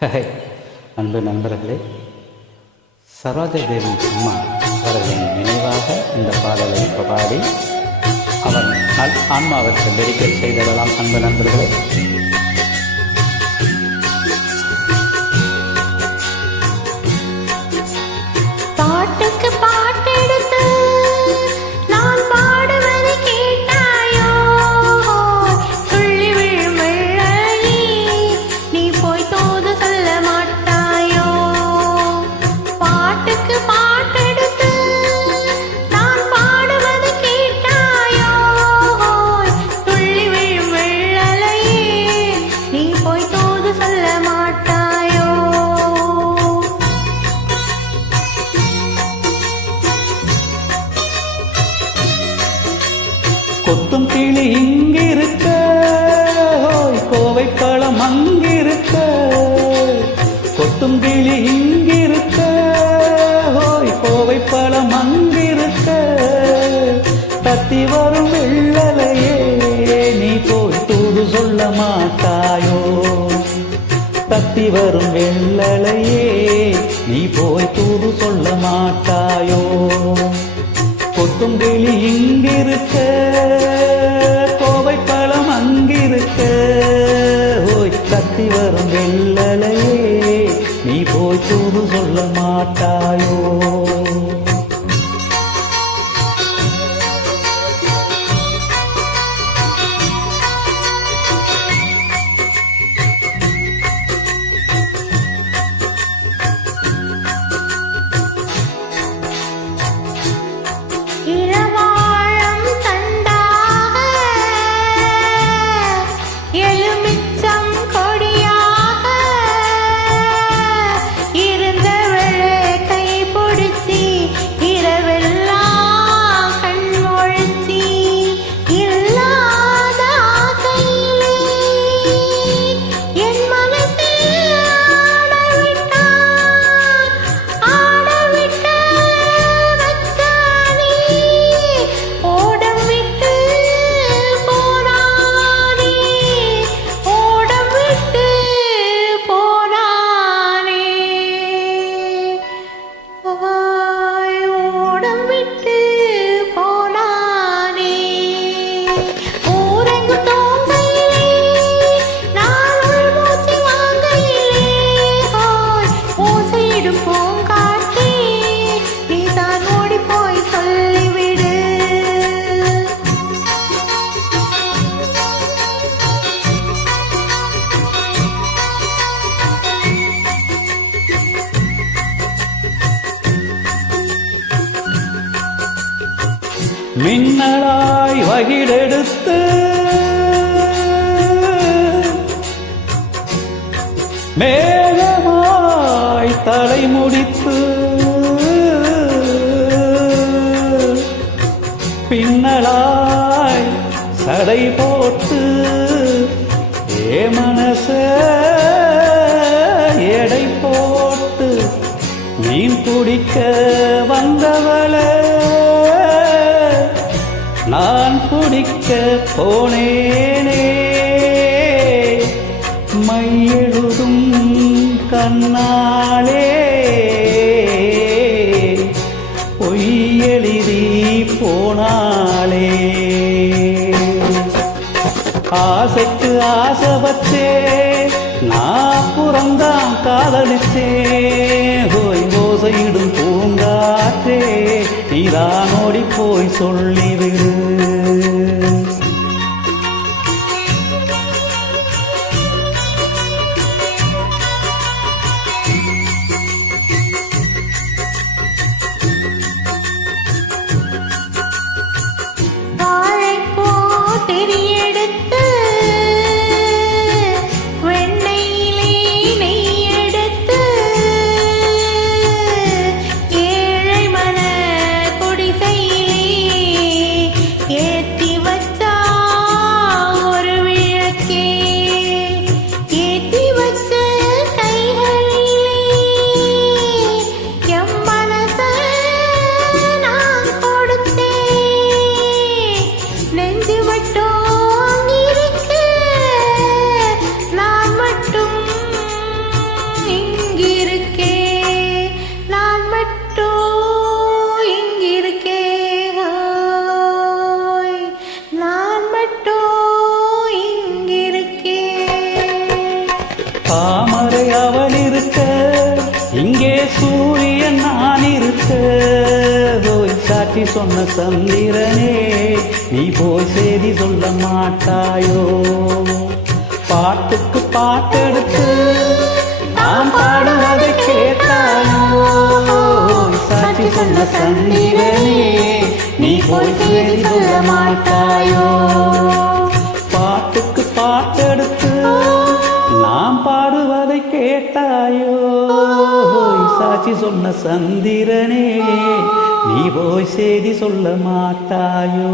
அன்பு நண்பர்களே, சரோஜா தேவி அம்மா அவர்களின் நினைவாக இந்த பாடலை பாடி அவர் ஆன்மாவிற்கு டெடிகேட் செய்திடலாம். அன்பு நண்பர்களே, பாட்டுக்கு பாட்டெடுத்து நான் பாடுவதை கேட்டாயோ, துள்ளி விழும் வெள்ளையே நீ போய் தோது சொல்ல மாட்டாயோ. பாட்டுக்கு பாட்டெடுத்து நான் பாடுவதை கேட்டாயோ, துள்ளி விழும் வெள்ளையே நீ போய் தோது சொல்ல மாட்டாயோ. கொத்தும் கிளி இங்கிருக்க, கோவை பழம் அங்கிருக்க. கொத்தும் கிளி இங்கிருக்க, கோவை பழம் அங்கிருக்க. தத்தி வரும் வெள்ளலையே நீ போய் தூது சொல்ல மாட்டாயோ. தத்தி வரும் வெள்ளலையே நீ போய் தூது சொல்ல மாட்டாயோ. கொத்தும் கிளி இங்கிருக்க, கோவை பழம் அங்கிருக்க. ஓய் தத்தி வரும் வெள்ளலையே நீ போய் தூது சொல்ல மாட்டாயோ. இளவாழம் தண்டாக எலுமிச்சம் கொடியாக இருந்த விளக்கை பிடிச்சி இரவெல்லாம் கண் முழிச்சி இல்லாத ஆசையிலே என் மனசை ஆடவிட்ட வச்சானே. ஓடம் விட்டு போனானே, ஓடம் விட்டு போனானே, ஓடம் விட்டு போனானே. ஊரெங்கு தோங்கையிலே நான் உள்மூச்சு வாங்கையிலே, ஓசையிடும் பூங்காற்றே நீதான் ஓடி போய் சொல்லிவிடு. மின்னலாய் வகிடெடுத்து மேகமாய் தலை முடித்து பின்னலாய் சடை போட்டு ஏ மனச எடை போட்டு மீன் பிடிக்க வந்தவளே நான் பிடிக்க போனேனே. மையெழுதும் கண்ணாலே பொய்யெழுதி போனாளே. ஆசைக்கு ஆசை வச்சே நான் புறந்தான் காதலிச்சே. ஓய் ஓசையிடும் பூங்காற்றே நீதான் ஓடி போய் சொல்லிவிடு. வாழைப்பூ தெரியெடுத்து வெண்ணெயிலே நெய் எடுத்து ஏழை மன குடிசையிலே தாமரை அவள் இருக்க, இங்கே சூரியன் நான் இருக்க. போய் சாட்சி சொன்ன சந்திரனே, நீ போய் செய்தி சொல்ல மாட்டாயோ? பாட்டுக்கு பாட்டெடுத்து நாம் பாடுவதை கேட்டாயோ? சாட்சி சொன்ன சந்திரனே, நீ போய் செய்தி சொல்ல மாட்டாயோ? பாட்டுக்கு பாட்டெடுத்து நாம் பாடுவதை கேட்டாயோ? சாட்சி சொன்ன சந்திரனே, நீ போய் செய்தி சொல்ல மாட்டாயோ?